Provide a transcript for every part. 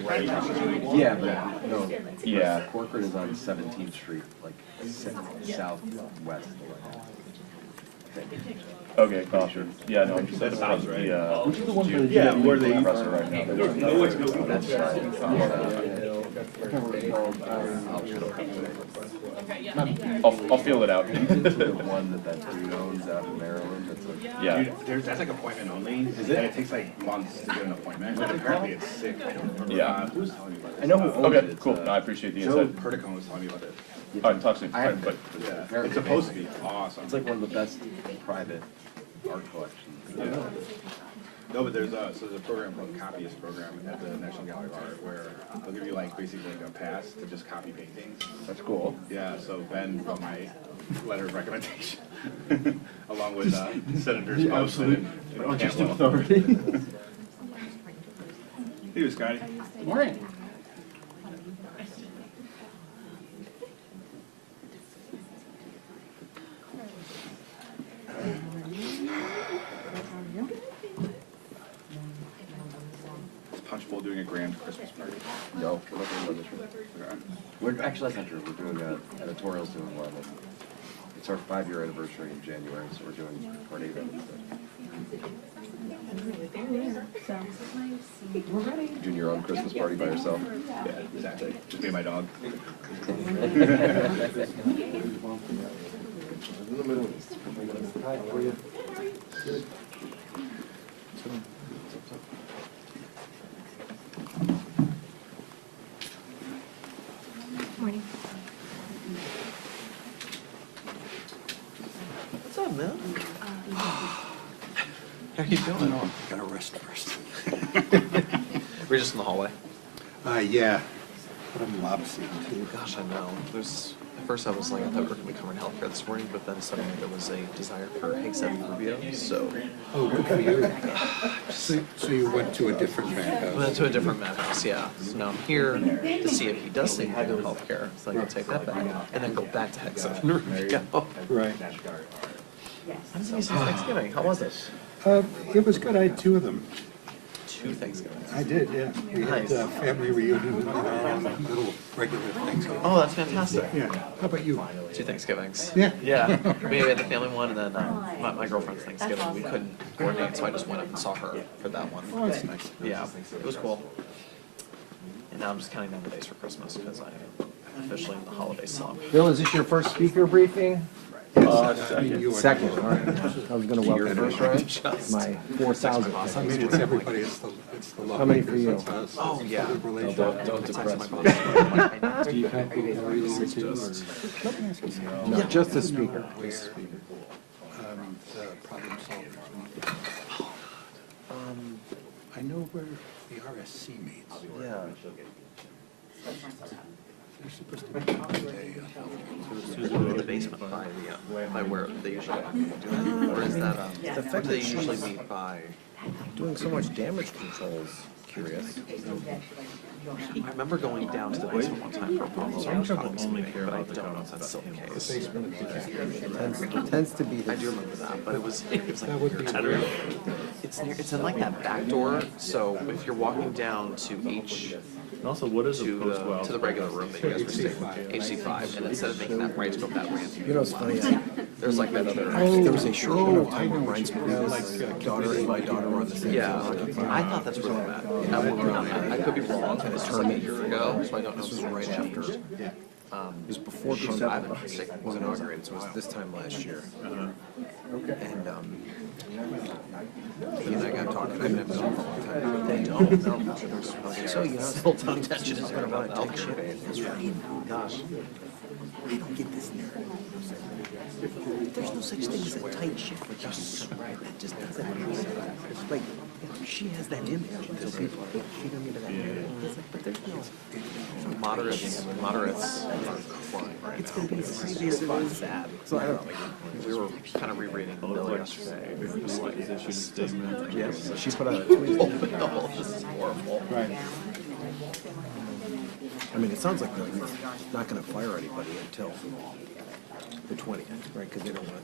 Yeah, but no. Yeah, corporate is on 17th Street, like southwest. Okay, gotcha. Yeah, no, I'm just saying about the Which is the one that yeah, where they compressor right now. That's right. I'll feel it out. The one that dude owns out in Maryland. That's like, Yeah. Dude, that's like appointment only. Is it? And it takes like months to get an appointment. But apparently it's sick. I don't remember. Yeah. Who was telling me about this? I know who owns Okay, it. cool. No, I appreciate the Joe insight. Perticone was telling me about it. All right, talk soon. I have But Yeah. It's supposed to be awesome. It's like one of the best private art collections. Yeah. No, but there's a program called Copyist Program at the National Gallery of Art where they'll give you like basically like a pass to just copy paintings. That's cool. Yeah, so Ben wrote my letter of recommendation along with Senator Spokesman and Artistic Cantwell. authority. Hey, Scotty. Morning. Is Punchbowl doing a grand Christmas party? No, we're not doing one this year. Okay. We're actually that's not true. We're doing editorials doing one. It's our 5-year anniversary in January, so we're doing part 8 of it. Doing your own Christmas party by yourself. Yeah, exactly. Just me and my dog. Morning. What's up, man? How you doing? No, gotta rest first. We're just in the hallway. Yeah, but I'm lopsided too. Gosh, I know. There's at first I was like, I thought we were gonna be covering healthcare this morning, but then suddenly there was a desire for Hank Seven Rubio. So Oh, good for you. So you went to a different I madhouse? went to a different madhouse. Yeah. So now I'm here to see if he does say anything about healthcare, so I can take that back and then go back to Hank Seven Rubio. Right. I didn't see you since Thanksgiving. How was it? It was good. I had 2 of them. 2 Thanksgivings. I did, yeah. We had Nice. family reunion with our own little regular Thanksgiving. Oh, that's fantastic. Yeah. How about you? 2 Thanksgivings. Yeah. Yeah. We had the family one, and then my girlfriend's Thanksgiving. We couldn't coordinate, so I just went up and saw her for that one. Oh, that's nice. Yeah, it was cool. And now I'm just counting down the days for Christmas because I'm officially in the holiday slump. Bill, is this your first speaker briefing? I mean, you are. Second, all right. I was gonna welcome First, right? my 4,000. I mean, it's everybody. It's the love. How many for you? It's us. Oh, It's yeah. the relationship. Don't depress me. Do you have people who are reading too, or- No, just the speaker. The problem solvers. I know where the RSC meets. Yeah. They're supposed to meet today. In the basement by where they usually do that? Or is that, or do they usually meet by? Doing so much damage control is curious. I remember going down to the basement one time for a problem solving meeting, but I don't know if that's still the case. It tends to be I the do remember that, but it was like That would be years ago. It's in like that back door, so if you're walking down to And also, what is a post well? to the regular room that you guys were staying in, HC5, and instead of making that right to go that way, You know, it's funny, there's like that other. there was a short window of time where Ryan's daughter and my daughter were on the same. Yeah, I thought that's where I'm at. I won't on that. I could be wrong. It was like a year ago, so I don't know if This it's was right after. changed. It was before So Trump I've been sick. was inaugurated, so it was this time last year. And, he and I got talking, I haven't done it for a long time. They don't. No. So, you know, Still ton of tension is gonna about want to take healthcare. shit. That's right. Gosh. I don't get this narrative. There's no such thing as a tight ship for just that just doesn't exist. It's like, she has that image, and so people are feeding me to that narrative. It's like, but there's no. Moderates are crying right It's now. gonna be as crazy as it is sad. So I don't know. We were kind of rereading the bill yesterday. We were just like, this doesn't. Yes, she put out a tweet. Oh no, this is horrible. Right. I mean, it sounds like they're not gonna fire anybody until the 20th, right? Because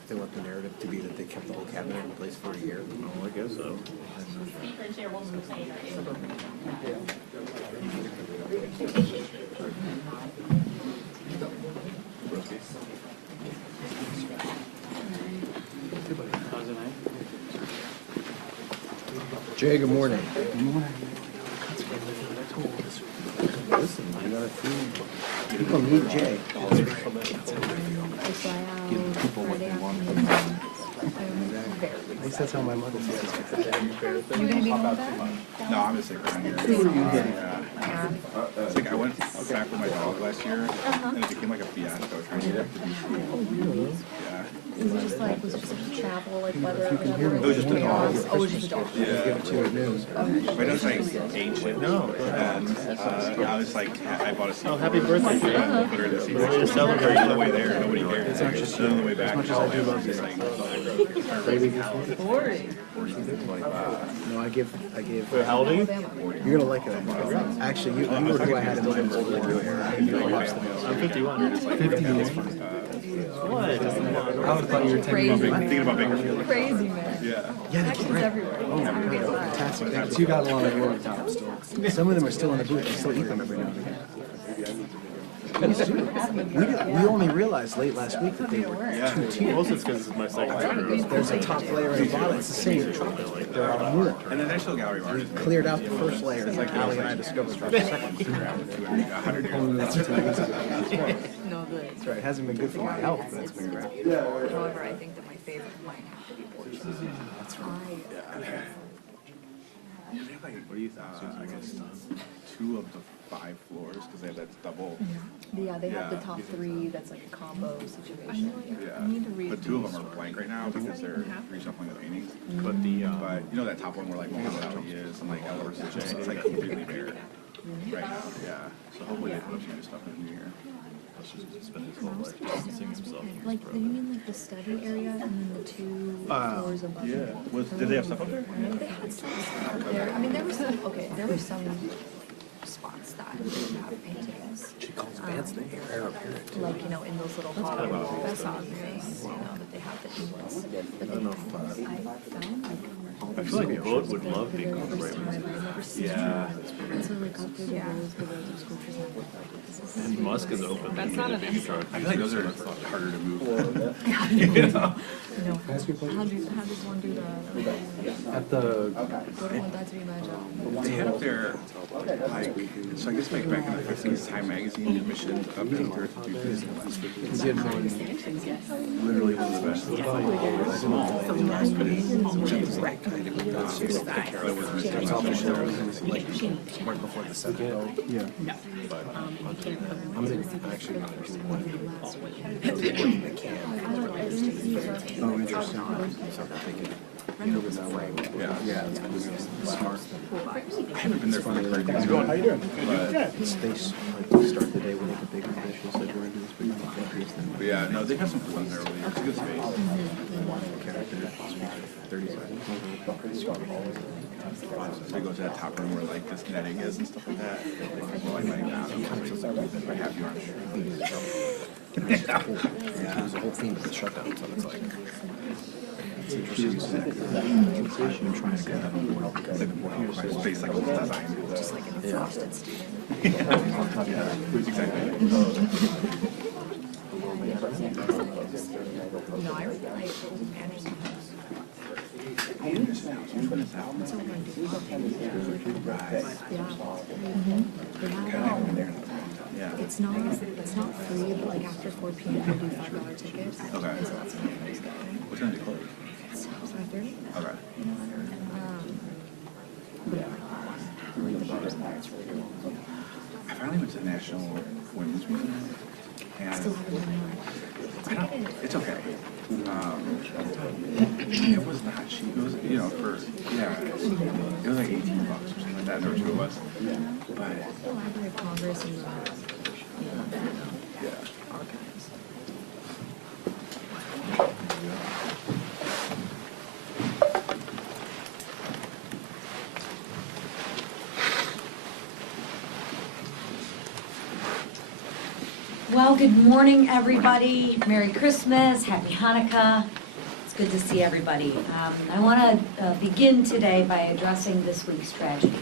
they want the narrative to be that they kept the whole cabinet in place for a year. Oh, I guess so. Jay, good morning. Good morning. Listen, you gotta feed. People need Jay. At least that's how my mother says it. No, I'm just like around here. It's like I went back with my dog last year, and it became like a fiasco trying to get it to be free. Yeah. Was it just like, was it just travel, like weather or whatever? It was just a dog. Oh, it was just a dog. Yeah. Give it to you at noon. My dog's like ancient. No. And I was like, I bought a seat. Oh, happy birthday, Jay. Put her in the seat. We're to celebrate. On the way there, nobody cared. It's actually so on the way back. As much as I do love this, No, I gave. Wait, how old are you? You're gonna like it. Actually, you were who I had in mind. I'm 51. 51. What? I would have thought you were 10 years I'm thinking about Bakersfield. Crazy, man. Yeah. Yeah, they Actions great. everywhere. Oh, fantastic. So you got a lot of your top still. Some of them are still in the booth. You still eat them every now and again. We only realized late last week that they were two tiers. Most it's because it's my second time. There's a top layer and a bottom. It's the same. There are more. And the National Gallery of Art is Cleared out the first layer, and like Ali and I discovered for the second. 100 years. That's 2 years ago. No good. That's right. It hasn't been good for my health, but it's been great. However, I think that my favorite might have to be Portuguese. That's right. What do you think? I guess 2 of the 5 floors, because they have that double. Yeah, they have the Yeah. top 3, that's like a combo situation. Yeah. But 2 of them are blank right now because they're reshuffling the paintings. But you know that top one where like Muhammad Ali is and like Elvis and Jay, it's like completely bare right now. Yeah. So hopefully they put a few stuff in the new year. Like, you mean like the study area and then the 2 floors above? Yeah. Did they have stuff up there? They had stuff up there. I mean, there were some, there were some spots that didn't have paintings. She calls bands the heir apparent. Like, you know, in those little hollow facades, you know, that they have the inlets. But then I found like all I those feel like sculptures Wood would that love the being very on the first right time I've never seen. Yeah. And so like up through the rows of sculptures and I looked like, this is And Musk is open. That's not a big truck. I feel like those are harder to move. you know, how does one do that? At the, Go to one that to imagine. They had up there, like, so I guess like back in the 50s, Time Magazine commissioned a painter to do this. he did one, Literally one of the best. it's all for show, like, right before the second vote. Yeah. I'm actually not interested in the can. Oh, interesting. So I'm thinking, Yeah. it's smart. I haven't been there for like 30 years. How you doing? Space, like, start the day with like a bigger dishes, like we're doing this big countries, then But yeah, no, they have some cool ones there. Really. It's a good space. character, 30 seconds. So they go to that top room where like this netting is and stuff like that. Well, I might not. I have you on Yeah, there's a whole theme to the shutdown, so it's like, it's interesting. I'm trying to get that on board. like space like design. Just like an exhausted student. Exactly. No, I really like Anderson House. That's what we're going to do. Yeah. It's not free, but like after 4 p.m. we do $5 tickets. Okay. And so that's what everybody's going. What time do you close? It's 5:30. Okay. Like the bars and it's really good. I finally went to the National Women's Museum. And Still haven't done that. it's okay. It was not cheap. It was, you know, it was like $18 or something like that. I never knew it was. But The Library of Congress and the yeah. archives. Well, good morning, everybody. Merry Christmas, Happy Hanukkah. It's good to see everybody. I want to begin today by addressing this week's tragedy.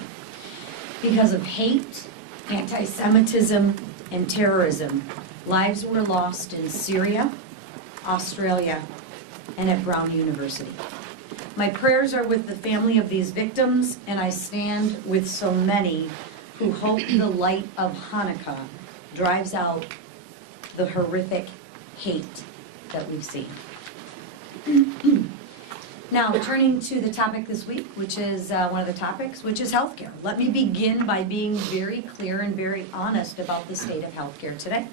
Because of hate anti-Semitism, and terrorism. Lives were lost in Syria, Australia, and at Brown University. My prayers are with the family of these victims, and I stand with so many who hope the light of Hanukkah drives out the horrific hate that we've seen. Now, turning to the topic this week, which is one of the topics, which is healthcare. Let me begin by being very clear and very honest about the state of healthcare today.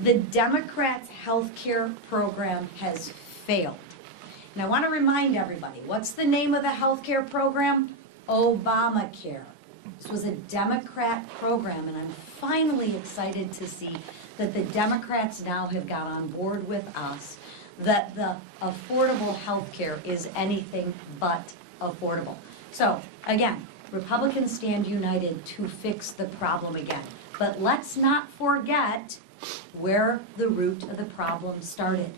The Democrats' healthcare program has failed. And I want to remind everybody, what's the name of the healthcare program? Obamacare. This was a Democrat program, and I'm finally excited to see that the Democrats now have got on board with us that the affordable health care is anything but affordable. So, again, Republicans stand united to fix the problem again. But let's not forget where the root of the problem started.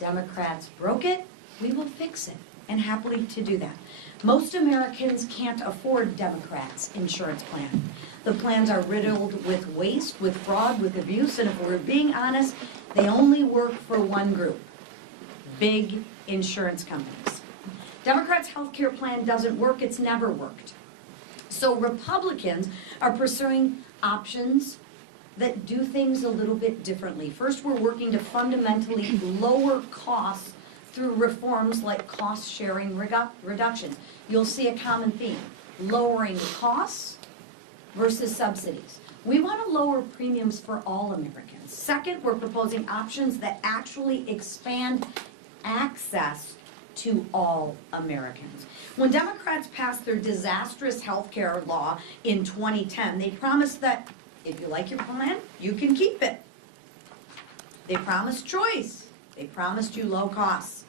Democrats broke it, we will fix it, and happily to do that. Most Americans can't afford Democrats' insurance plan. The plans are riddled with waste, with fraud, with abuse, and if we're being honest, they only work for one group: big insurance companies. Democrats' health care plan doesn't work, it's never worked. So Republicans are pursuing options that do things a little bit differently. First, we're working to fundamentally lower costs through reforms like cost-sharing reductions. You'll see a common theme: lowering costs versus subsidies. We want to lower premiums for all Americans. Second, we're proposing options that actually expand access to all Americans. When Democrats passed their disastrous health care law in 2010, they promised that if you like your plan, you can keep it. They promised choice. They promised you low costs.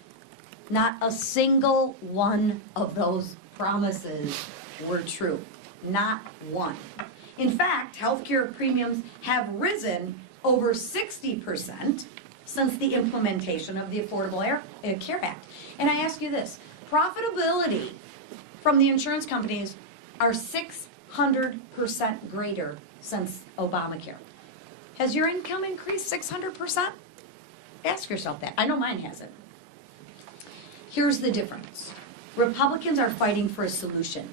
Not a single one of those promises were true. Not one. In fact, healthcare premiums have risen over 60% since the implementation of the Affordable Care Act. And I ask you this: profitability from the insurance companies are 600% greater since Obamacare. Has your income increased 600%? Ask yourself that. I know mine hasn't. Here's the difference. Republicans are fighting for a solution.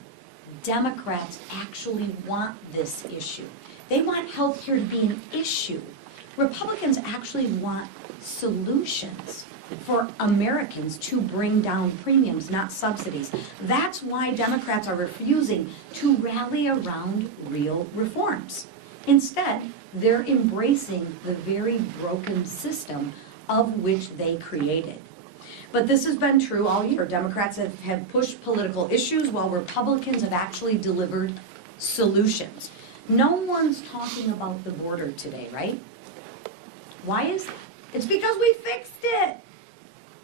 Democrats actually want this issue. They want health care to be an issue. Republicans actually want solutions for Americans to bring down premiums, not subsidies. That's why Democrats are refusing to rally around real reforms. Instead, they're embracing the very broken system of which they created. But this has been true all year. Democrats have pushed political issues while Republicans have actually delivered solutions. No one's talking about the border today, right? Why is that? It's because we fixed it.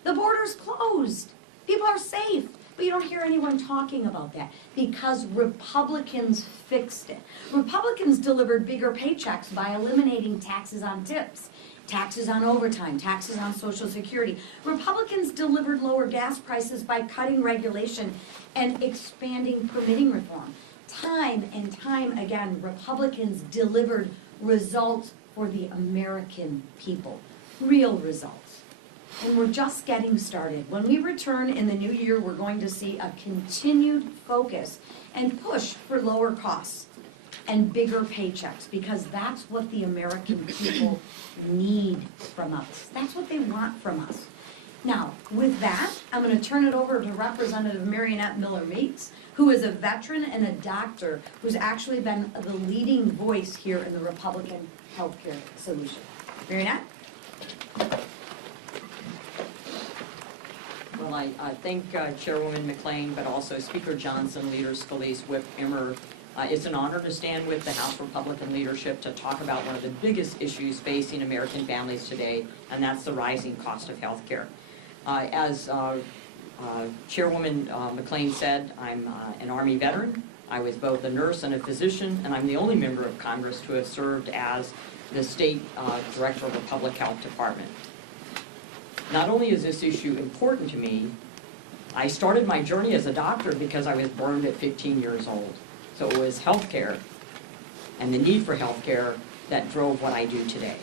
The border's closed. People are safe. But you don't hear anyone talking about that because Republicans fixed it. Republicans delivered bigger paychecks by eliminating taxes on tips, taxes on overtime, taxes on Social Security. Republicans delivered lower gas prices by cutting regulation and expanding permitting reform. Time and time again, Republicans delivered results for the American people, real results. And we're just getting started. When we return in the new year, we're going to see a continued focus and push for lower costs and bigger paychecks, because that's what the American people need from us. That's what they want from us. Now, with that, I'm going to turn it over to Representative Marionette Miller-Meeks, who is a veteran and a doctor who's actually been the leading voice here in the Republican healthcare solution. Marionette? Well, I thank Chairwoman McLean, but also Speaker Johnson, Leaders Scalise, Whip Emmer. It's an honor to stand with the House Republican leadership to talk about one of the biggest issues facing American families today, and that's the rising cost of health care. As Chairwoman McLean said, I'm an Army veteran. I was both a nurse and a physician, and I'm the only member of Congress to have served as the State Director of the Public Health Department. Not only is this issue important to me, I started my journey as a doctor because I was burned at 15 years old. So it was health care and the need for healthcare that drove what I do today.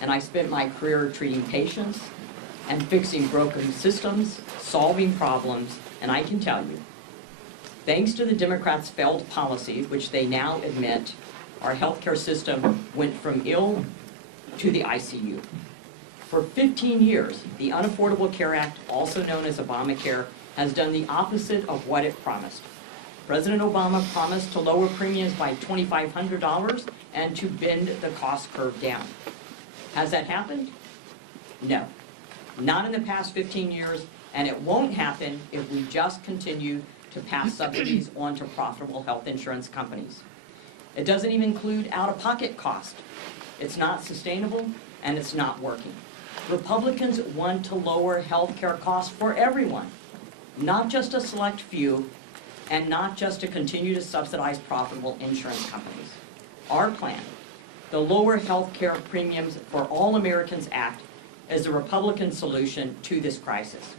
And I spent my career treating patients and fixing broken systems, solving problems, and I can tell you, thanks to the Democrats' failed policies, which they now admit, our healthcare system went from ill to the ICU. For 15 years, the Unaffordable Care Act, also known as Obamacare, has done the opposite of what it promised. President Obama promised to lower premiums by $2,500 and to bend the cost curve down. Has that happened? No. Not in the past 15 years, and it won't happen if we just continue to pass subsidies on to profitable health insurance companies. It doesn't even include out-of-pocket cost. It's not sustainable, and it's not working. Republicans want to lower health care costs for everyone, not just a select few, and not just to continue to subsidize profitable insurance companies. Our plan, the Lower Health Care Premiums for All Americans Act, is the Republican solution to this crisis.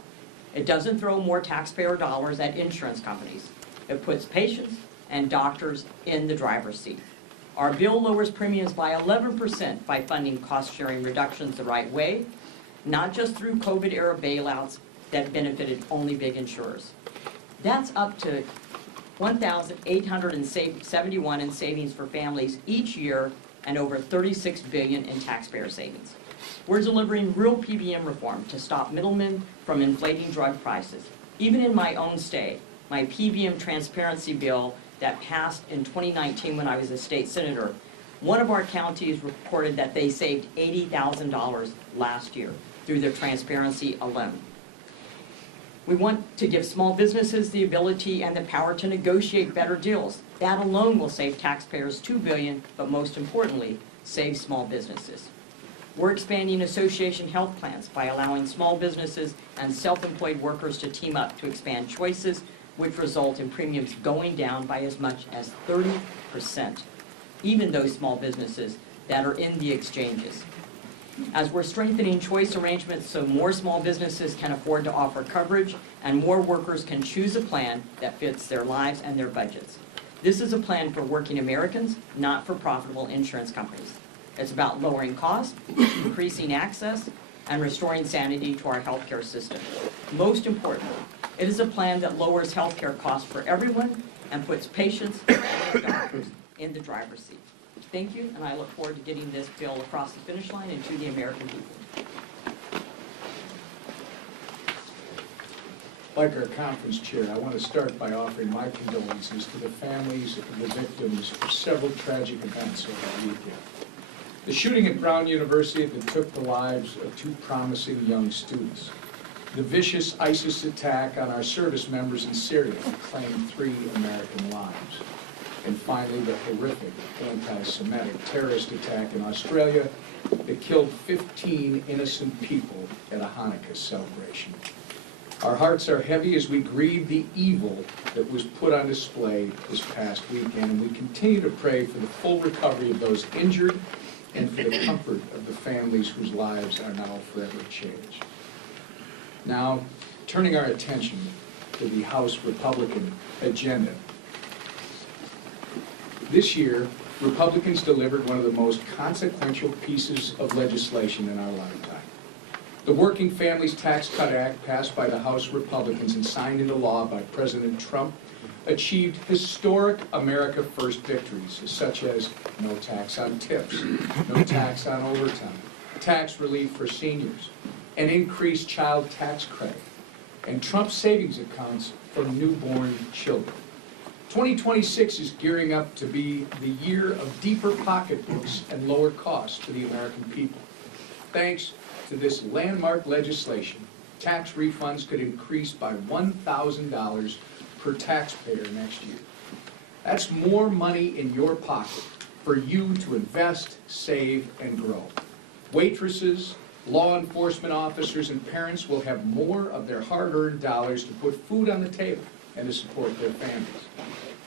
It doesn't throw more taxpayer dollars at insurance companies. It puts patients and doctors in the driver's seat. Our bill lowers premiums by 11% by funding cost-sharing reductions the right way, not just through COVID-era bailouts that benefited only big insurers. That's up to $1,871 in savings for families each year and over $36 billion in taxpayer savings. We're delivering real PBM reform to stop middlemen from inflating drug prices. Even in my own state, my PBM transparency bill that passed in 2019 when I was a state senator, one of our counties reported that they saved $80,000 last year through their transparency alone. We want to give small businesses the ability and the power to negotiate better deals. That alone will save taxpayers $2 billion, but most importantly, save small businesses. We're expanding association health plans by allowing small businesses and self-employed workers to team up to expand choices, which result in premiums going down by as much as 30%, even those small businesses that are in the exchanges. As we're strengthening choice arrangements so more small businesses can afford to offer coverage and more workers can choose a plan that fits their lives and their budgets. This is a plan for working Americans, not for profitable insurance companies. It's about lowering costs, increasing access, and restoring sanity to our healthcare system. Most importantly, it is a plan that lowers healthcare costs for everyone and puts patients and doctors in the driver's seat. Thank you, and I look forward to getting this bill across the finish line and to the American people. Like our conference chair, I want to start by offering my condolences to the families of the victims of several tragic events over the weekend. The shooting at Brown University that took the lives of 2 promising young students. The vicious ISIS attack on our service members in Syria that claimed 3 American lives. And finally, the horrific anti-Semitic terrorist attack in Australia that killed 15 innocent people at a Hanukkah celebration. Our hearts are heavy as we grieve the evil that was put on display this past weekend, and we continue to pray for the full recovery of those injured and for the comfort of the families whose lives are now forever changed. Now, turning our attention to the House Republican agenda. This year, Republicans delivered one of the most consequential pieces of legislation in our lifetime. The Working Families Tax Cut Act, passed by the House Republicans and signed into law by President Trump, achieved historic America First victories, such as no tax on tips, no tax on overtime, tax relief for seniors, an increased child tax credit, and Trump savings accounts for newborn children. 2026 is gearing up to be the year of deeper pocketbooks and lower costs for the American people. Thanks to this landmark legislation, tax refunds could increase by $1,000 per taxpayer next year. That's more money in your pocket for you to invest, save, and grow. Waitresses, law enforcement officers, and parents will have more of their hard-earned dollars to put food on the table and to support their families.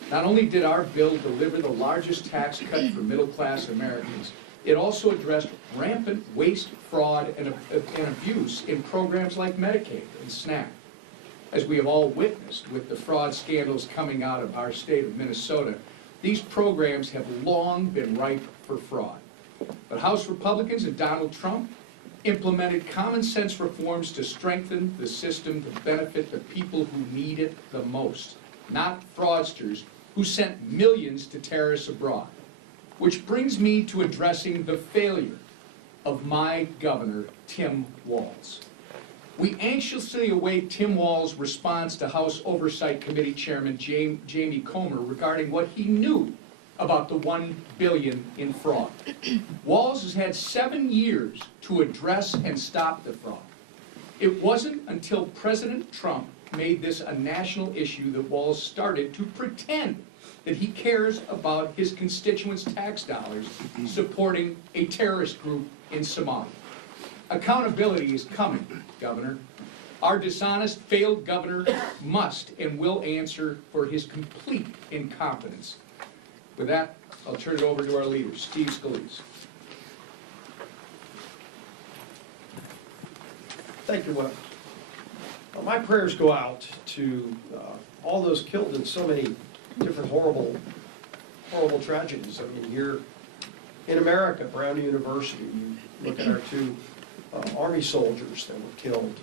Not only did our bill deliver the largest tax cut for middle-class Americans, it also addressed rampant waste, fraud, and abuse in programs like Medicaid and SNAP. As we have all witnessed with the fraud scandals coming out of our state of Minnesota, These programs have long been ripe for fraud. But House Republicans and Donald Trump implemented common sense reforms to strengthen the system to benefit the people who need it the most, not fraudsters who sent millions to terrorists abroad. Which brings me to addressing the failure of my governor, Tim Walz. We anxiously await Tim Walz's response to House Oversight Committee Chairman Jamie Comer regarding what he knew about the $1 billion in fraud. Walz has had 7 years to address and stop the fraud. It wasn't until President Trump made this a national issue that Walz started to pretend that he cares about his constituents' tax dollars supporting a terrorist group in Somalia. Accountability is coming, Governor. Our dishonest, failed governor must and will answer for his complete incompetence. With that, I'll turn it over to our leader, Steve Scalise. Thank you, Wes. My prayers go out to all those killed in so many different horrible tragedies. I mean, here in America, Brown University, you look at our 2 Army soldiers that were killed,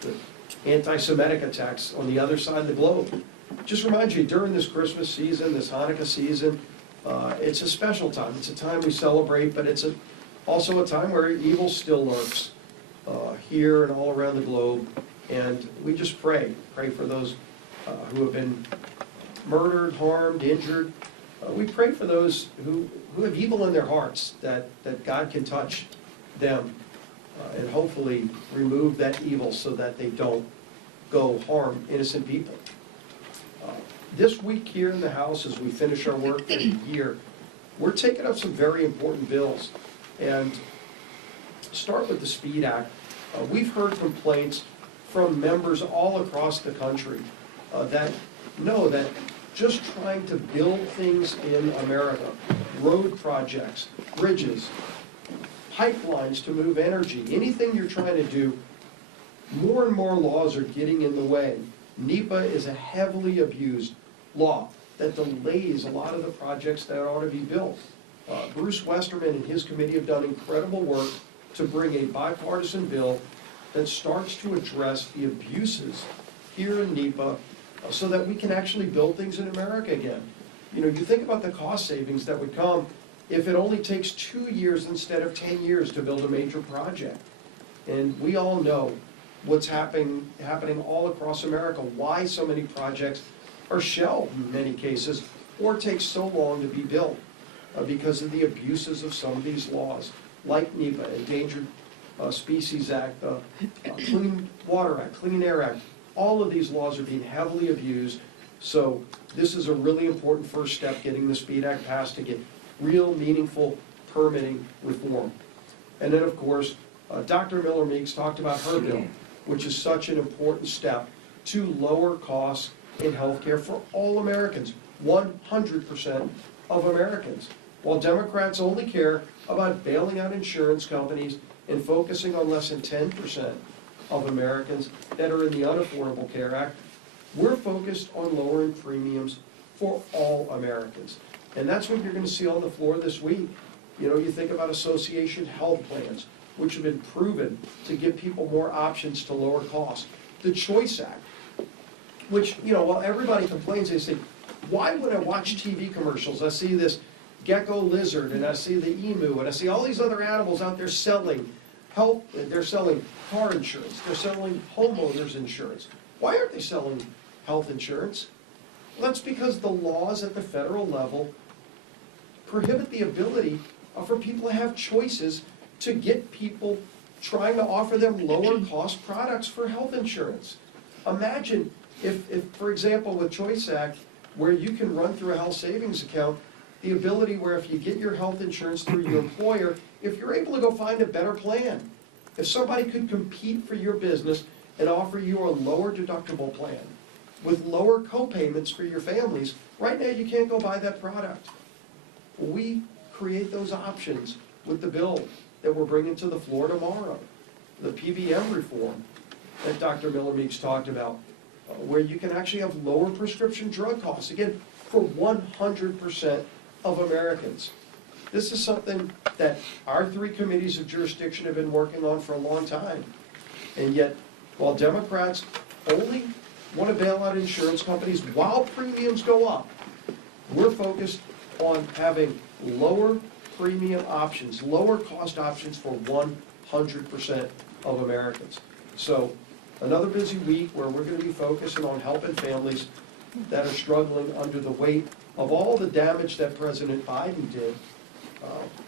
the anti-Semitic attacks on the other side of the globe. Just remind you, during this Christmas season, this Hanukkah season, it's a special time. It's a time we celebrate, but it's also a time where evil still lurks here and all around the globe. And we just pray for those who have been murdered, harmed, injured. We pray for those who have evil in their hearts, that God can touch them and hopefully remove that evil so that they don't go harm innocent people. This week here in the House, as we finish our work for the year, we're taking up some very important bills. And start with the SPEED Act. We've heard complaints from members all across the country that know that just trying to build things in America, road projects, bridges, pipelines to move energy, anything you're trying to do, more and more laws are getting in the way. NEPA is a heavily abused law that delays a lot of the projects that ought to be built. Bruce Westerman and his committee have done incredible work to bring a bipartisan bill that starts to address the abuses here in NEPA so that we can actually build things in America again. You know, you think about the cost savings that would come if it only takes 2 years instead of 10 years to build a major project. And we all know what's happening all across America, why so many projects are shelved in many cases or take so long to be built because of the abuses of some of these laws, like NEPA, Endangered Species Act, Clean Water Act, Clean Air Act. All of these laws are being heavily abused, so this is a really important first step, getting the SPEED Act passed to get real, meaningful permitting reform. And then, of course, Dr. Miller Meeks talked about her bill, which is such an important step to lower costs in healthcare for all Americans, 100% of Americans. While Democrats only care about bailing out insurance companies and focusing on less than 10% of Americans that are in the Unaffordable Care Act, we're focused on lowering premiums for all Americans. And that's what you're going to see on the floor this week. You know, you think about association health plans, which have been proven to give people more options to lower costs. The Choice Act, which, you know, while everybody complains, they say, why would I watch TV commercials? I see this gecko lizard, and I see the emu, and I see all these other animals out there selling health, they're selling car insurance, they're selling homeowners insurance. Why aren't they selling health insurance? Well, that's because the laws at the federal level prohibit the ability for people to have choices to get people trying to offer them lower cost products for health insurance. Imagine if, for example, with Choice Act, where you can run through a health savings account, the ability where if you get your health insurance through your employer, if you're able to go find a better plan, if somebody could compete for your business and offer you a lower deductible plan with lower co-payments for your families, right now you can't go buy that product. We create those options with the bill that we're bringing to the floor tomorrow. The PBM reform that Dr. Miller Meeks talked about, where you can actually have lower prescription drug costs. Again, for 100% of Americans. This is something that our 3 committees of jurisdiction have been working on for a long time. And yet, while Democrats only want to bail out insurance companies while premiums go up, we're focused on having lower premium options, lower cost options for 100% of Americans. So another busy week where we're going to be focusing on helping families that are struggling under the weight of all the damage that President Biden did.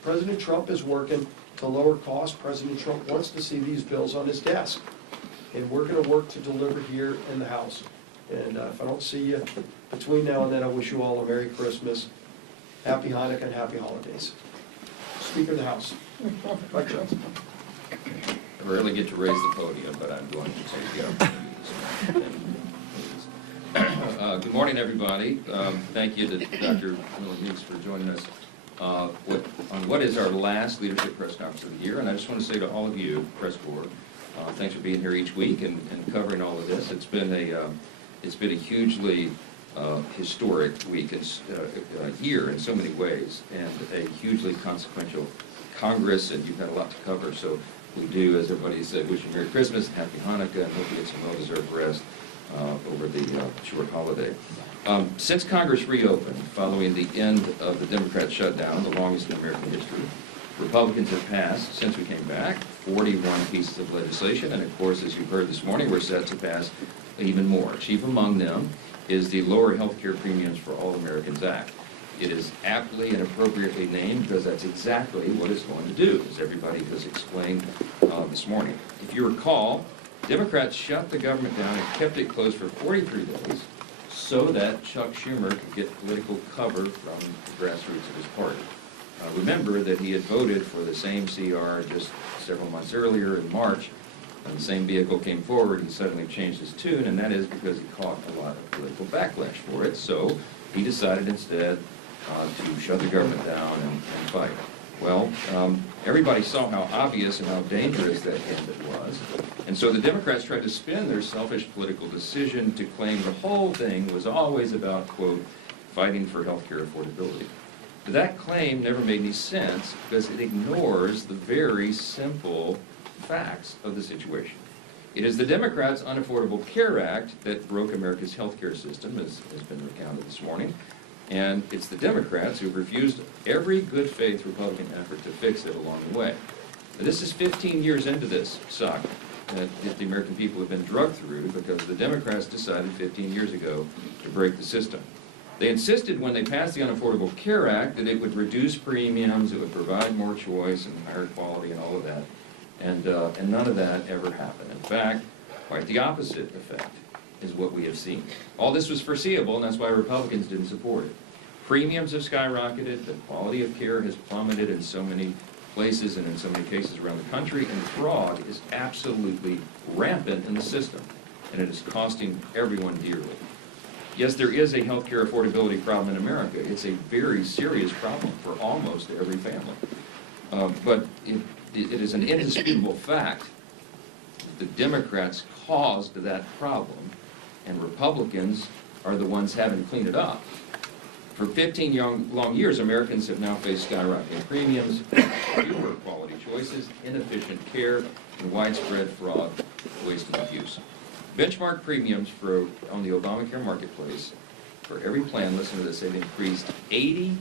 President Trump is working to lower costs. President Trump wants to see these bills on his desk. And we're going to work to deliver here in the House. And if I don't see you between now and then, I wish you all a Merry Christmas, Happy Hanukkah, and Happy Holidays. Speaker of the House. Mike Johnson. I rarely get to raise the podium, but I'm going to take it. Good morning, everybody. Thank you to Dr. Miller for joining us on what is our last leadership press conference of the year. And I just want to say to all of you, press corps, thanks for being here each week and covering all of this. It's been a hugely historic week, year in so many ways, and a hugely consequential Congress, and you've had a lot to cover. So we do, as everybody said, wish you Merry Christmas, Happy Hanukkah, and hope you get some well-deserved rest over the short holiday. Since Congress reopened, following the end of the Democrat shutdown, the longest in American history, Republicans have passed, since we came back, 41 pieces of legislation, and of course, as you've heard this morning, we're set to pass even more. Chief among them is the Lower Health Care Premiums for All Americans Act. It is aptly and appropriately named because that's exactly what it's going to do, as everybody has explained this morning. If you recall, Democrats shut the government down and kept it closed for 43 days so that Chuck Schumer could get political cover from the grassroots of his party. Remember that he had voted for the same CR just several months earlier in March, and the same vehicle came forward. He suddenly changed his tune, and that is because he caught a lot of political backlash for it. So he decided instead to shut the government down and fight. Well, everybody saw how obvious and how dangerous that gambit was. And so the Democrats tried to spin their selfish political decision to claim the whole thing was always about, quote, fighting for health care affordability. But that claim never made any sense because it ignores the very simple facts of the situation. It is the Democrats' Unaffordable Care Act that broke America's health care system, as has been recounted this morning. And it's the Democrats who have refused every good faith Republican effort to fix it along the way. Now, this is 15 years into this saga that the American people have been drugged through because the Democrats decided 15 years ago to break the system. They insisted when they passed the Unaffordable Care Act that it would reduce premiums, it would provide more choice and higher quality and all of that. And none of that ever happened. In fact, quite the opposite effect is what we have seen. All this was foreseeable, and that's why Republicans didn't support it. Premiums have skyrocketed, the quality of care has plummeted in so many places and in so many cases around the country, and fraud is absolutely rampant in the system, and it is costing everyone dearly. Yes, there is a health care affordability problem in America. It's a very serious problem for almost every family. But it is an indisputable fact that the Democrats caused that problem, and Republicans are the ones having to clean it up. For 15 long years, Americans have now faced skyrocketing premiums, fewer quality choices, inefficient care, and widespread fraud, waste, and abuse. Benchmark premiums on the Obamacare marketplace for every plan, listen to this, they've increased 80%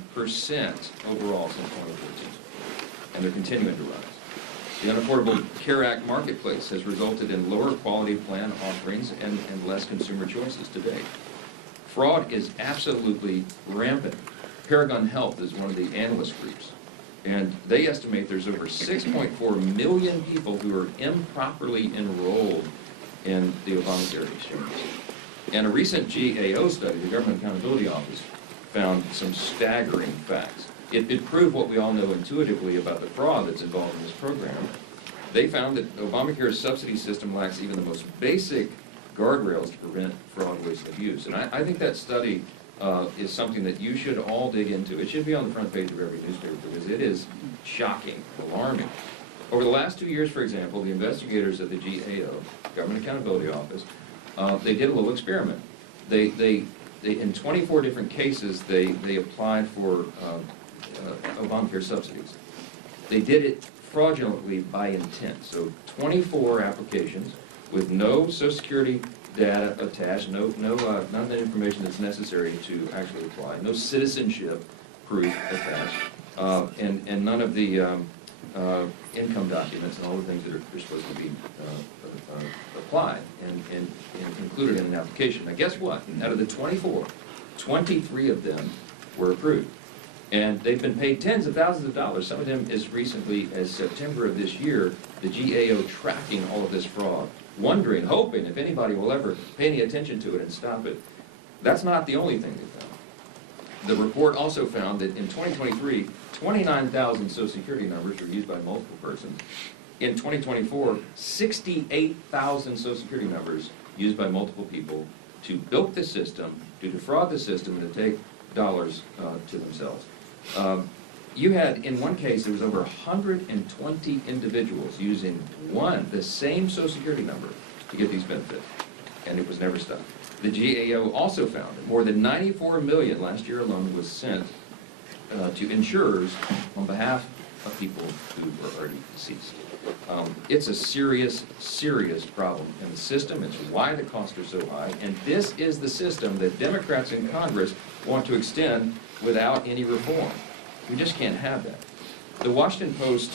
overall since 2014, and they're continuing to rise. The Unaffordable Care Act marketplace has resulted in lower quality plan offerings and less consumer choices today. Fraud is absolutely rampant. Paragon Health is one of the analyst groups, and they estimate there's over 6.4 million people who are improperly enrolled in the Obamacare exchange. And a recent GAO study, the Government Accountability Office, found some staggering facts. It proved what we all know intuitively about the fraud that's involved in this program. They found that Obamacare's subsidy system lacks even the most basic guardrails to prevent fraud, waste, and abuse. And I think that study is something that you should all dig into. It should be on the front page of every newspaper because it is shocking, alarming. Over the last 2 years, for example, the investigators at the GAO, Government Accountability Office, they did a little experiment. They in 24 different cases, they applied for Obamacare subsidies. They did it fraudulently by intent. So 24 applications with no Social Security data attached, none of the information that's necessary to actually apply, no citizenship proof attached, and none of the income documents and all the things that are supposed to be applied and included in an application. Now guess what? Out of the 24, 23 of them were approved. And they've been paid tens of thousands of dollars, some of them as recently as September of this year, the GAO tracking all of this fraud, wondering, hoping if anybody will ever pay any attention to it and stop it. That's not the only thing they found. The report also found that in 2023, 29,000 Social Security numbers were used by multiple persons. In 2024, 68,000 Social Security numbers used by multiple people to bilk the system, to defraud the system, and to take dollars to themselves. You had, in one case, there was over 120 individuals using the same Social Security number to get these benefits, and it was never stopped. The GAO also found that more than $94 million last year alone was sent to insurers on behalf of people who were already deceased. It's a serious, serious problem in the system. It's why the costs are so high, and this is the system that Democrats in Congress want to extend without any reform. We just can't have that. The Washington Post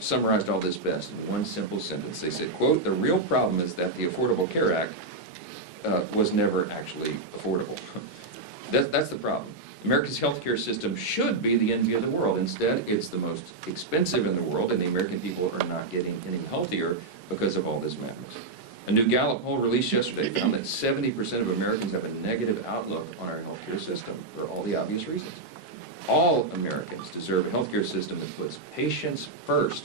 summarized all this best in one simple sentence. They said, quote, "The real problem is that the Affordable Care Act was never actually affordable." That's the problem. America's healthcare system should be the envy of the world. Instead, it's the most expensive in the world, and the American people are not getting any healthier because of all this madness. A new Gallup poll released yesterday found that 70% of Americans have a negative outlook on our healthcare system for all the obvious reasons. All Americans deserve a healthcare system that puts patients first,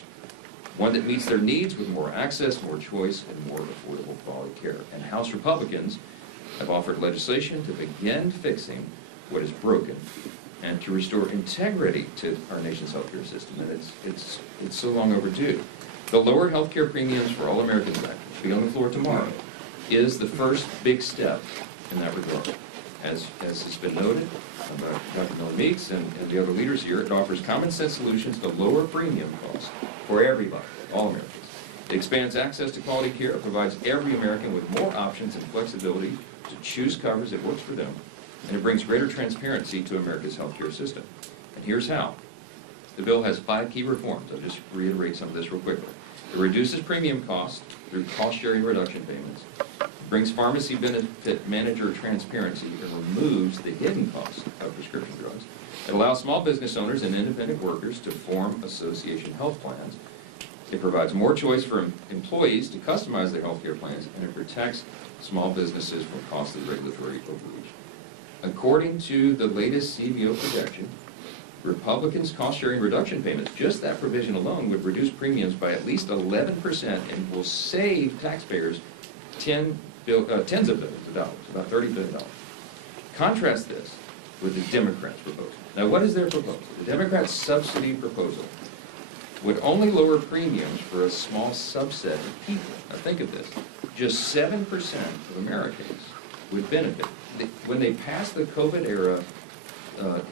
one that meets their needs with more access, more choice, and more affordable quality care. And House Republicans have offered legislation to begin fixing what is broken and to restore integrity to our nation's healthcare system, and it's so long overdue. The lower healthcare premiums for all Americans Act, will be on the floor tomorrow, is the first big step in that regard. As has been noted by Dr. Miller Meeks and the other leaders here, it offers common sense solutions to lower premium costs for everybody, all Americans. It expands access to quality care, provides every American with more options and flexibility to choose coverage that works for them, and it brings greater transparency to America's healthcare system. And here's how. The bill has 5 key reforms. I'll just reiterate some of this real quickly. It reduces premium costs through cost-sharing reduction payments, brings pharmacy benefit manager transparency, and removes the hidden costs of prescription drugs. It allows small business owners and independent workers to form association health plans. It provides more choice for employees to customize their health care plans, and it protects small businesses from costly regulatory overreach. According to the latest CBO projection, Republicans' cost-sharing reduction payments, just that provision alone, would reduce premiums by at least 11% and will save taxpayers tens of billions of dollars, about $30 billion. Contrast this with the Democrats' proposal. Now, what is their proposal? The Democrats' subsidy proposal would only lower premiums for a small subset of people. Now, think of this. Just 7% of Americans would benefit. When they passed the COVID-era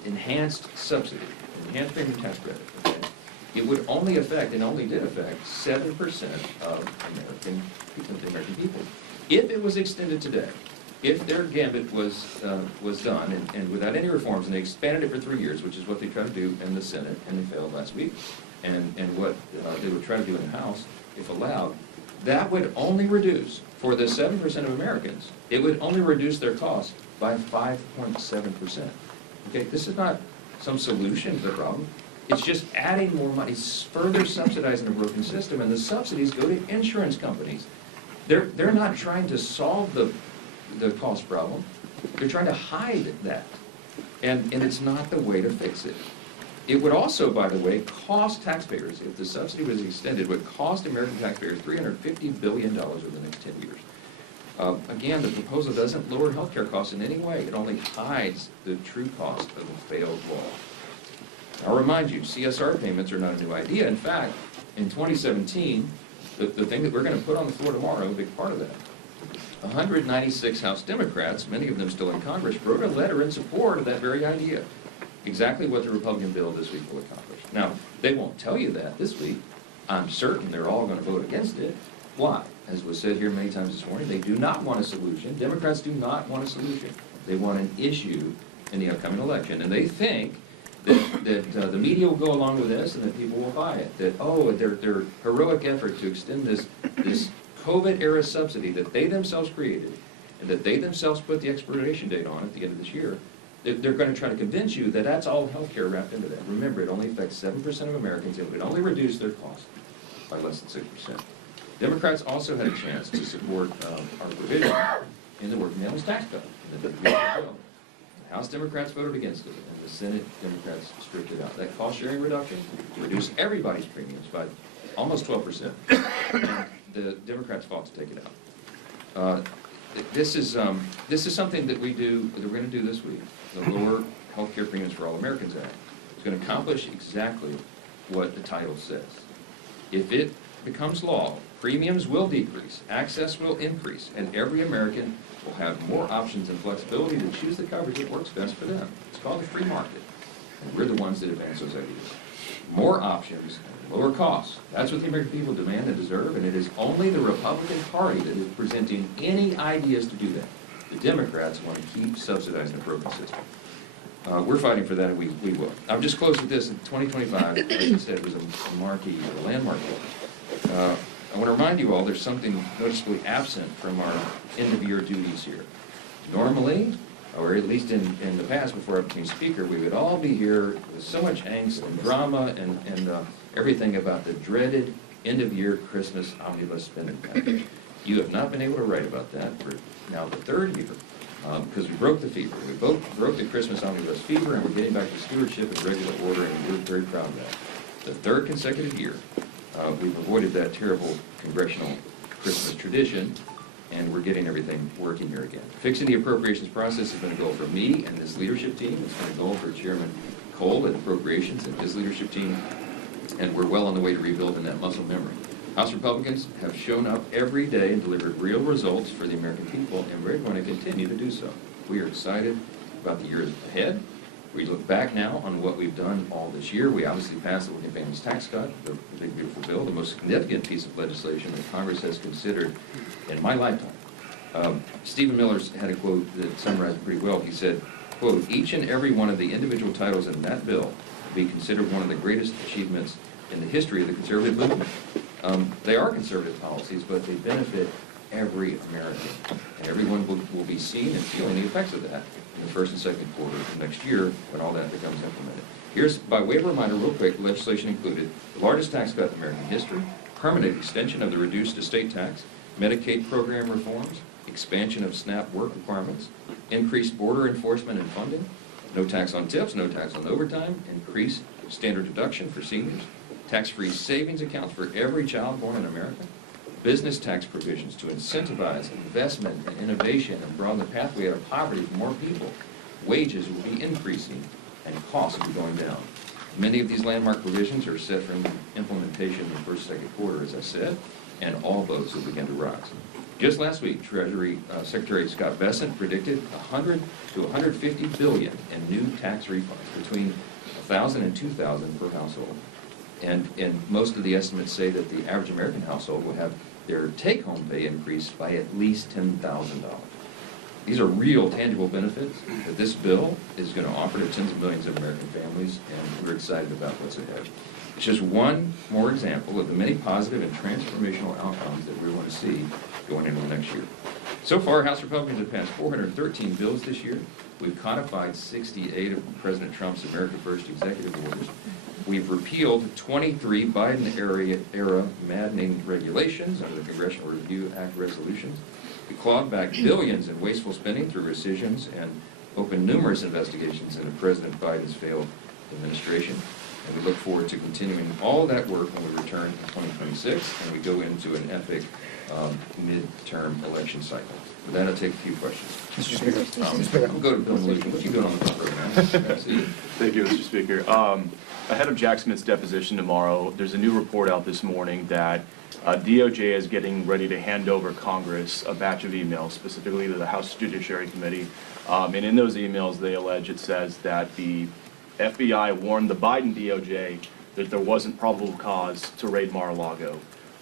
enhanced subsidy, enhanced premium tax credit, okay, it would only affect, and only did affect, 7% of American people. If it was extended today, if their gambit was done, and without any reforms, and they expanded it for 3 years, which is what they tried to do in the Senate, and they failed last week, and what they would try to do in the House, if allowed, that would only reduce, for the 7% of Americans, it would only reduce their costs by 5.7%. Okay, this is not some solution to the problem. It's just adding more money, further subsidizing a broken system, and the subsidies go to insurance companies. They're not trying to solve the cost problem. They're trying to hide that, and it's not the way to fix it. It would also, by the way, cost taxpayers, if the subsidy was extended, would cost American taxpayers $350 billion over the next 10 years. Again, the proposal doesn't lower healthcare costs in any way. It only hides the true cost of the failed law. I'll remind you, CSR payments are not a new idea. In fact, in 2017, the thing that we're going to put on the floor tomorrow, a big part of that, 196 House Democrats, many of them still in Congress, wrote a letter in support of that very idea. Exactly what the Republican bill this week will accomplish. Now, they won't tell you that this week. I'm certain they're all going to vote against it. Why? As was said here many times this morning, they do not want a solution. Democrats do not want a solution. They want an issue in the upcoming election. And they think that the media will go along with this and that people will buy it. That, oh, their heroic effort to extend this COVID-era subsidy that they themselves created and that they themselves put the expiration date on at the end of this year, they're going to try to convince you that that's all health care wrapped into that. Remember, it only affects 7% of Americans. It would only reduce their cost by less than 6%. Democrats also had a chance to support our provision in the working families tax cut. The House Democrats voted against it, and the Senate Democrats stripped it out. That cost-sharing reduction reduced everybody's premiums by almost 12%. And the Democrats fought to take it out. This is something that we're going to do this week. The Lower Health Care Premiums for All Americans Act is going to accomplish exactly what the title says. If it becomes law, premiums will decrease, access will increase, and every American will have more options and flexibility to choose the coverage that works best for them. It's called the free market, and we're the ones that advance those ideas. More options, lower costs. That's what the American people demand and deserve, and it is only the Republican Party that is presenting any ideas to do that. The Democrats want to keep subsidizing the broken system. We're fighting for that, and we will. I'll just close with this. In 2025, like I said, was a marquee, a landmark year. I want to remind you all there's something noticeably absent from our end-of-year duties here. Normally, or at least in the past before I became speaker, we would all be here with so much angst and drama and everything about the dreaded end-of-year Christmas omnibus spending package. You have not been able to write about that for now the third year because we broke the fever. We both broke the Christmas omnibus fever, and we're getting back to stewardship and regular order, and we're very proud of that. The third consecutive year, we've avoided that terrible congressional Christmas tradition, and we're getting everything working here again. Fixing the appropriations process has been a goal for me and this leadership team. It's been a goal for Chairman Cole and Appropriations and his leadership team, and we're well on the way to rebuilding that muscle memory. House Republicans have shown up every day and delivered real results for the American people, and we're going to continue to do so. We are excited about the years ahead. We look back now on what we've done all this year. We obviously passed the Working Families Tax Cut, the big, beautiful bill, the most significant piece of legislation that Congress has considered in my lifetime. Stephen Miller's had a quote that summarized it pretty well. He said, quote, "Each and every one of the individual titles in that bill will be considered one of the greatest achievements in the history of the conservative movement." They are conservative policies, but they benefit every American, and everyone will be seeing and feeling the effects of that in the first and second quarter of next year when all that becomes implemented. Here's, by way of reminder, real quick, legislation included the largest tax cut in American history, permanent extension of the reduced estate tax, Medicaid program reforms, expansion of SNAP work requirements, increased border enforcement and funding, no tax on tips, no tax on overtime, increased standard deduction for seniors, tax-free savings accounts for every child born in America, business tax provisions to incentivize investment and innovation and broaden the pathway out of poverty for more people. Wages will be increasing and costs will be going down. Many of these landmark provisions are set for implementation in the first, second quarter, as I said, and all boats will begin to rise. Just last week, Treasury Secretary Scott Bessent predicted 100 to 150 billion in new tax refunds, between 1,000 and 2,000 per household. And most of the estimates say that the average American household will have their take-home pay increase by at least $10,000. These are real, tangible benefits that this bill is going to offer to tens of millions of American families, and we're excited about what's ahead. It's just one more example of the many positive and transformational outcomes that we want to see going into the next year. So far, House Republicans have passed 413 bills this year. We've codified 68 of President Trump's America First executive orders. We've repealed 23 Biden-era maddening regulations under the Congressional Review Act resolutions. We clawed back billions in wasteful spending through rescissions and opened numerous investigations into President Biden's failed administration. And we look forward to continuing all that work when we return in 2026 and we go into an epic midterm election cycle. With that, I'll take a few questions. Mr. Speaker. We'll go to Bill Maluchin. What you doing on the front row, man? See you. Thank you, Mr. Speaker. Ahead of Jack Smith's deposition tomorrow, there's a new report out this morning that DOJ is getting ready to hand over Congress a batch of emails, specifically to the House Judiciary Committee. And in those emails, they allege, it says that the FBI warned the Biden DOJ that there wasn't probable cause to raid Mar-a-Lago.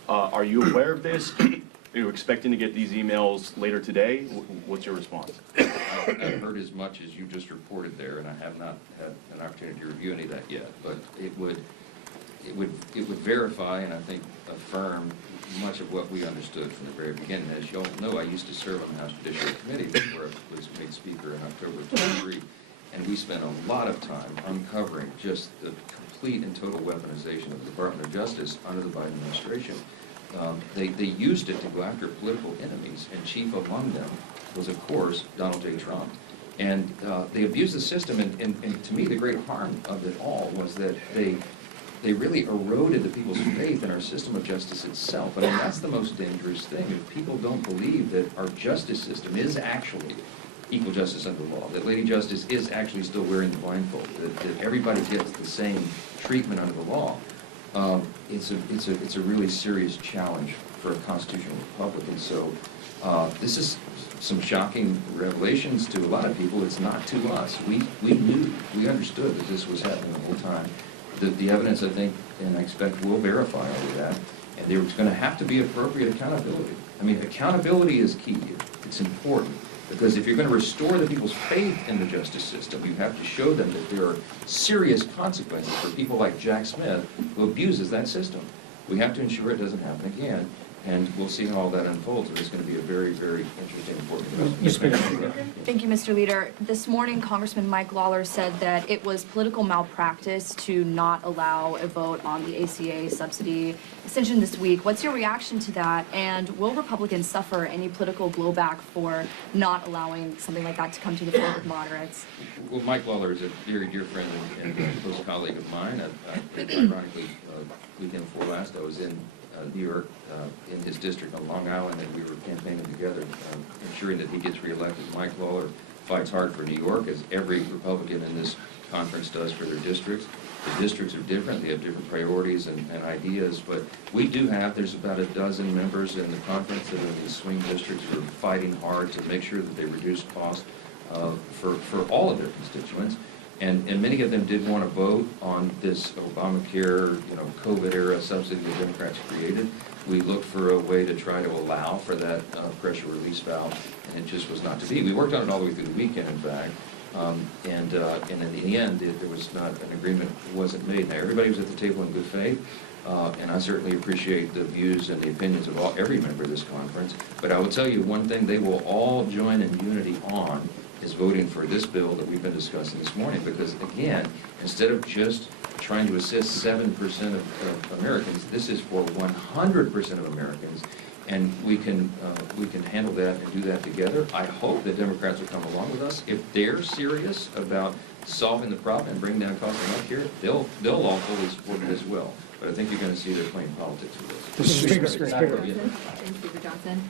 Are you aware of this? Are you expecting to get these emails later today? What's your response? I've heard as much as you just reported there, and I have not had an opportunity to review any of that yet, but it would verify and I think affirm much of what we understood from the very beginning. As you all know, I used to serve on the House Judiciary Committee before I was made Speaker in October of 23, and we spent a lot of time uncovering just the complete and total weaponization of the Department of Justice under the Biden administration. They used it to go after political enemies, and chief among them was, of course, Donald J. Trump. And they abused the system, and to me, the great harm of it all was that they really eroded the people's faith in our system of justice itself. I mean, that's the most dangerous thing. If people don't believe that our justice system is actually equal justice under the law, that Lady Justice is actually still wearing the blindfold, that everybody gets the same treatment under the law, it's a really serious challenge for a constitutional republic. And so this is some shocking revelations to a lot of people. It's not to us. We knew, we understood that this was happening the whole time. The evidence, I think, and I expect, will verify all of that. And there's going to have to be appropriate accountability. I mean, accountability is key. It's important. Because if you're going to restore the people's faith in the justice system, you have to show them that there are serious consequences for people like Jack Smith, who abuses that system. We have to ensure it doesn't happen again. And we'll see how all that unfolds. It's going to be a very, very interesting, important investment. Thank you, Mr. Leader. This morning, Congressman Mike Lawler said that it was political malpractice to not allow a vote on the ACA subsidy extension this week. What's your reaction to that? And will Republicans suffer any political blowback for not allowing something like that to come to the floor with moderates? Well, Mike Lawler is a very dear friend and a close colleague of mine. Ironically, weekend before last, I was in New York, in his district on Long Island, and we were campaigning together, ensuring that he gets reelected. Mike Lawler fights hard for New York, as every Republican in this conference does for their districts. The districts are different. They have different priorities and ideas, but we do have, there's about a dozen members in the conference that are in these swing districts who are fighting hard to make sure that they reduce costs for all of their constituents. And many of them did want to vote on this Obamacare, COVID-era subsidy the Democrats created. We looked for a way to try to allow for that pressure release valve, and it just was not to be. We worked on it all the way through the weekend, in fact, and in the end, there was not an agreement, wasn't made. Now, everybody was at the table in good faith, and I certainly appreciate the views and the opinions of every member of this conference. But I will tell you one thing they will all join in unity on is voting for this bill that we've been discussing this morning, because again, instead of just trying to assist 7% of Americans, this is for 100% of Americans, and we can handle that and do that together. I hope that Democrats will come along with us. If they're serious about solving the problem and bringing down costs of health care, they'll all fully support it as well. But I think you're going to see they're playing politics with this. Speaker Johnson.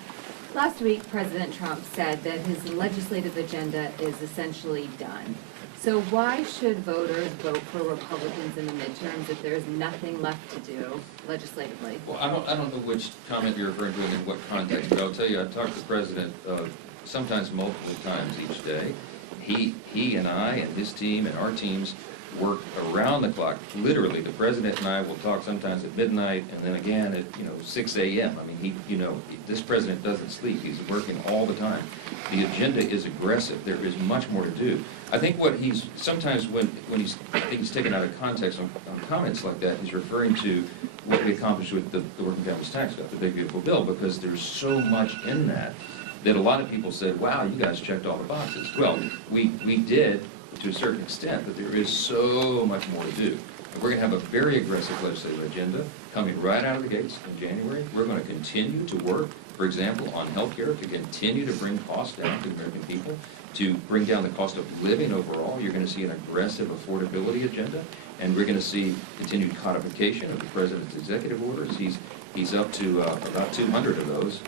Last week, President Trump said that his legislative agenda is essentially done. So why should voters vote for Republicans in the midterms if there's nothing left to do legislatively? Well, I don't know which comment you're referring to and in what context, but I'll tell you, I've talked to the President sometimes multiple times each day. He and I and his team and our teams work around the clock. Literally, the President and I will talk sometimes at midnight and then again at 6 a.m. I mean, this President doesn't sleep. He's working all the time. The agenda is aggressive. There is much more to do. I think what he's sometimes when he's taken out of context on comments like that, he's referring to what we accomplished with the working families tax cut, the big beautiful bill, because there's so much in that a lot of people said, wow, you guys checked all the boxes. Well, we did to a certain extent, but there is so much more to do. And we're going to have a very aggressive legislative agenda coming right out of the gates in January. We're going to continue to work, for example, on health care, to continue to bring costs down to the American people, to bring down the cost of living overall. You're going to see an aggressive affordability agenda. And we're going to see continued codification of the president's executive orders. He's up to about 200 of those.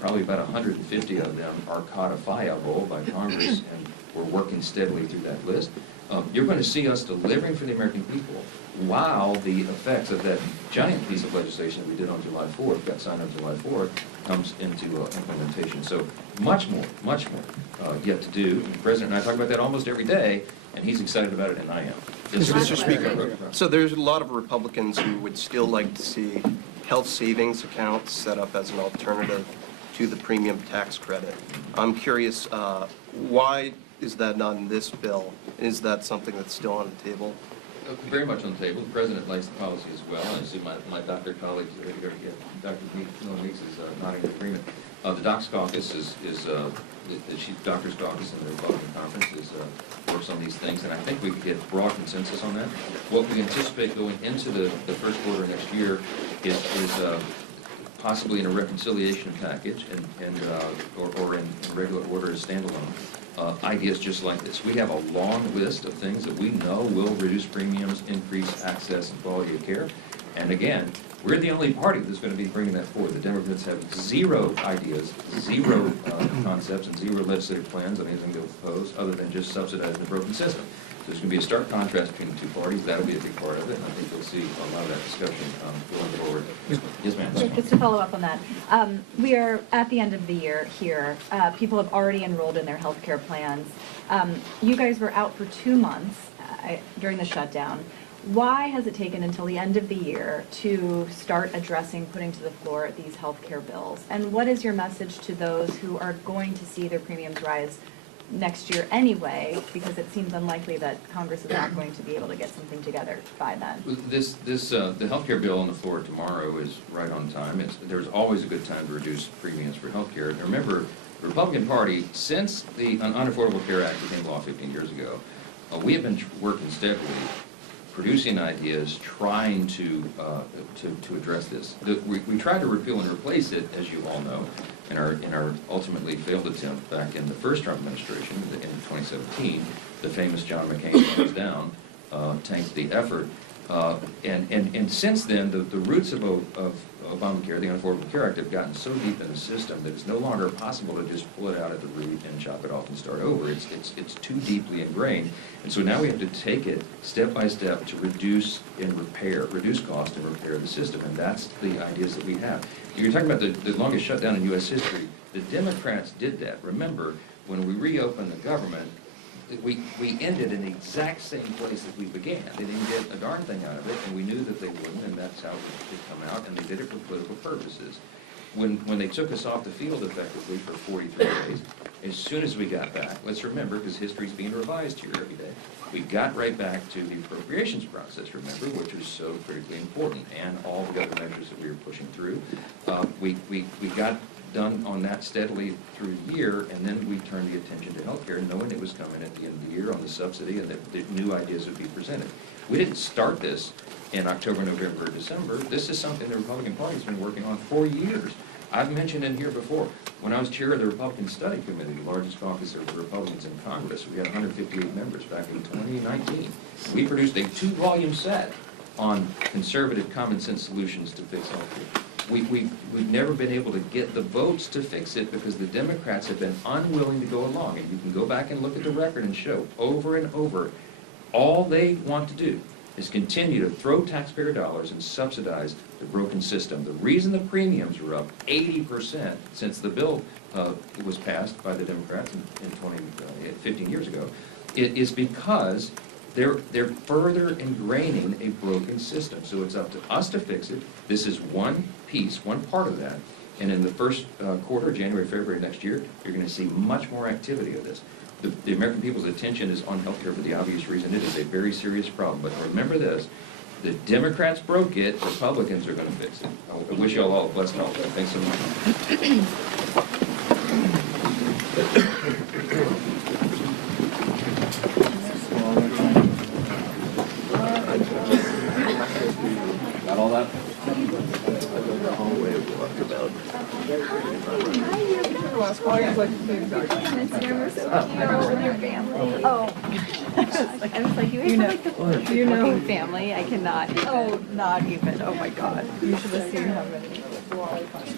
Probably about 150 of them are codifiable by Congress, and we're working steadily through that list. You're going to see us delivering for the American people while the effects of that giant piece of legislation that we did on July 4th, got signed on July 4th, comes into implementation. So much more yet to do. The President and I talk about that almost every day, and he's excited about it, and I am. Mr. Speaker, so there's a lot of Republicans who would still like to see health savings accounts set up as an alternative to the premium tax credit. I'm curious, why is that not in this bill? Is that something that's still on the table? Very much on the table. The President likes the policy as well. I see my doctor colleagues, Dr. Meeks is nodding in agreement. The Docs Caucus the Chief Doctors Caucus in the Republican Conference works on these things, and I think we could get broad consensus on that. What we anticipate going into the first quarter next year is possibly in a reconciliation package or in regular order as standalone. Ideas just like this. We have a long list of things that we know will reduce premiums, increase access and quality of care. And again, we're the only party that's going to be bringing that forward. The Democrats have zero ideas, zero concepts, and zero legislative plans on anything they'll propose other than just subsidizing the broken system. So there's going to be a stark contrast between the two parties. That'll be a big part of it, and I think you'll see a lot of that discussion going forward. Yes, ma'am. Just to follow up on that, we are at the end of the year here. People have already enrolled in their health care plans. You guys were out for 2 months during the shutdown. Why has it taken until the end of the year to start addressing, putting to the floor these health care bills? And what is your message to those who are going to see their premiums rise next year anyway, because it seems unlikely that Congress is not going to be able to get something together by then? The health care bill on the floor tomorrow is right on time. There's always a good time to reduce premiums for health care. And remember, the Republican Party, since the Unaffordable Care Act became law 15 years ago, we have been working steadily, producing ideas, trying to address this. We tried to repeal and replace it, as you all know, in our ultimately failed attempt back in the first Trump administration in 2017. The famous John McCain thumbs down tanked the effort. And since then, the roots of Obamacare, the Unaffordable Care Act, have gotten so deep in the system that it's no longer possible to just pull it out at the root and chop it off and start over. It's too deeply ingrained. And so now we have to take it step by step to reduce cost and repair the system. And that's the ideas that we have. You're talking about the longest shutdown in U.S. history. The Democrats did that. Remember, when we reopened the government, we ended in the exact same place that we began. They didn't get a darn thing out of it, and we knew that they wouldn't, and that's how it did come out, and they did it for political purposes. When they took us off the field effectively for 43 days, as soon as we got back, let's remember, because history's being revised here every day, we got right back to the appropriations process, remember, which was so critically important, and all the other measures that we were pushing through. We got done on that steadily through the year, and then we turned the attention to healthcare, knowing it was coming at the end of the year on the subsidy and that new ideas would be presented. We didn't start this in October, November, or December. This is something the Republican Party's been working on for years. I've mentioned in here before, when I was chair of the Republican Study Committee, the largest caucus of the Republicans in Congress, we had 158 members back in 2019. We produced a 2-volume set on conservative common sense solutions to fix healthcare. We've never been able to get the votes to fix it because the Democrats have been unwilling to go along. And you can go back and look at the record and show over and over, all they want to do is continue to throw taxpayer dollars and subsidize the broken system. The reason the premiums are up 80% since the bill was passed by the Democrats in 15 years ago, it is because they're further ingraining a broken system. So it's up to us to fix it. This is one piece, one part of that. And in the first quarter, January, February next year, you're going to see much more activity of this. The American people's attention is on healthcare for the obvious reason. It is a very serious problem. But remember this, the Democrats broke it, Republicans are going to fix it. I wish you all a blessed holiday. Thanks so much. Got all that? Oh. I was like, you know, like the working family. I cannot. Oh, not even. Oh my God. You should have seen how many lollipops.